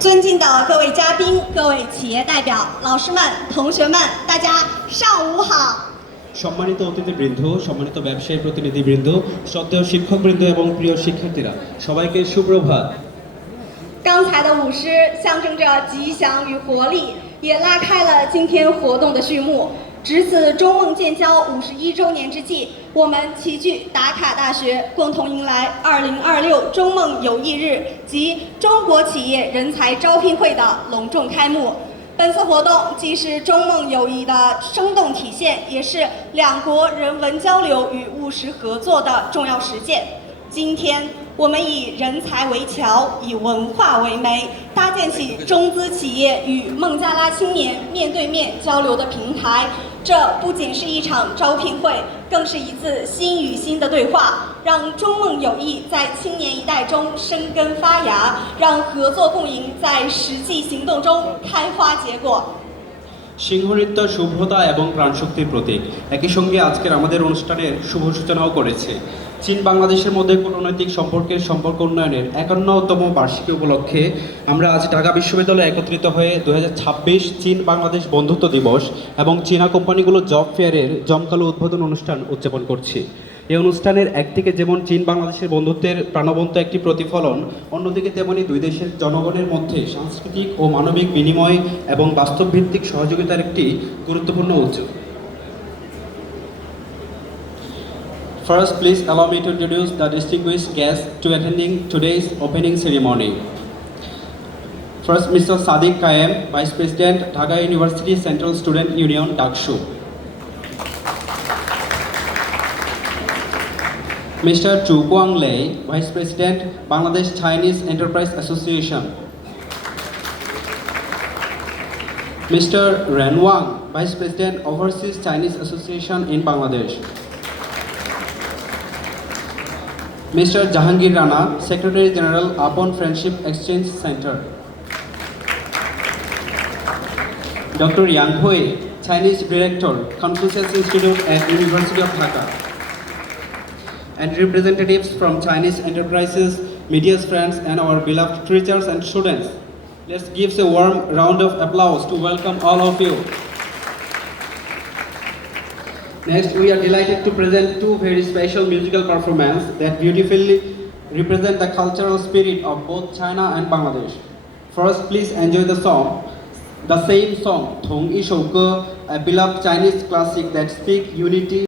尊敬的各位嘉宾、各位企业代表、老师们、同学们，大家上午好。 সম্মানিত অতিথিবৃন্দ, সম্মানিত ব্যবসায়ী প্রতিনিধিবৃন্দ, শ্রদ্ধেয় শিক্ষকবৃন্দ এবং প্রিয় শিক্ষার্থীরা, সবাইকে সুপ্রভাত। 刚才的舞狮象征着吉祥与活力，也拉开了今天活动的序幕。值此中梦建交51周年之际，我们齐聚达卡大学，共同迎来2026中梦友谊日及中国企业人才招聘会的隆重开幕。 本次活动既是中梦友谊的生动体现，也是两国人文交流与务实合作的重要实践。今天，我们以人才为桥，以文化为媒，搭建起中资企业与孟加拉青年面对面交流的平台。这不仅是一场招聘会，更是一次心与心的对话，让中梦友谊在青年一代中生根发芽，让合作共赢在实际行动中开花结果。 সিংহ নৃত্য শুভ্রতা এবং প্রাণশক্তির প্রতীক। একই সঙ্গে আজকের আমাদের অনুষ্ঠানের শুভ সূচনাও করেছে। চীন বাংলাদেশের মধ্যে কূটনৈতিক সম্পর্ক উন্নয়নের 51তম বার্ষিকী উপলক্ষে আমরা আজ ঢাকা বিশ্ববিদ্যালয়ে একত্রিত হয়ে 2026 চীন বাংলাদেশ বন্ধুত্ব দিবস এবং চীনা কোম্পানিগুলো জব ফেয়ারের জমকালো উদ্বোধন অনুষ্ঠান উদযাপন করছি। এই অনুষ্ঠানের একদিকে যেমন চীন বাংলাদেশের বন্ধুত্বের প্রাণবন্ত একটি প্রতিফলন, অন্যদিকে তেমনি দুই দেশের জনগণের মধ্যে সাংস্কৃতিক ও মানবিক বিনিময় এবং বাস্তবভিত্তিক সহযোগিতার একটি গুরুত্বপূর্ণ উৎস। First, please allow me to introduce the distinguished guests to attending today's opening ceremony. First, Mr. Sadiq Kaem, Vice President, Dhaka University Central Student Union, Dakshu. Mr. Chu Guang Lei, Vice President, Bangladesh Chinese Enterprise Association. Mr. Ren Wang, Vice President, Overseas Chinese Association in Bangladesh. Mr. Jahangir Rana, Secretary General, Upon Friendship Exchange Center. Dr. Yang Hui, Chinese Director, Confucius Institute at University of Dhaka. And representatives from Chinese enterprises, media friends, and our beloved teachers and students. Let's give a warm round of applause to welcome all of you. Next, we are delighted to present two very special musical performances that beautifully represent the cultural spirit of both China and Bangladesh. First, please enjoy the same song, Thong Yi Shou Ge, a beloved Chinese classic that speaks unity.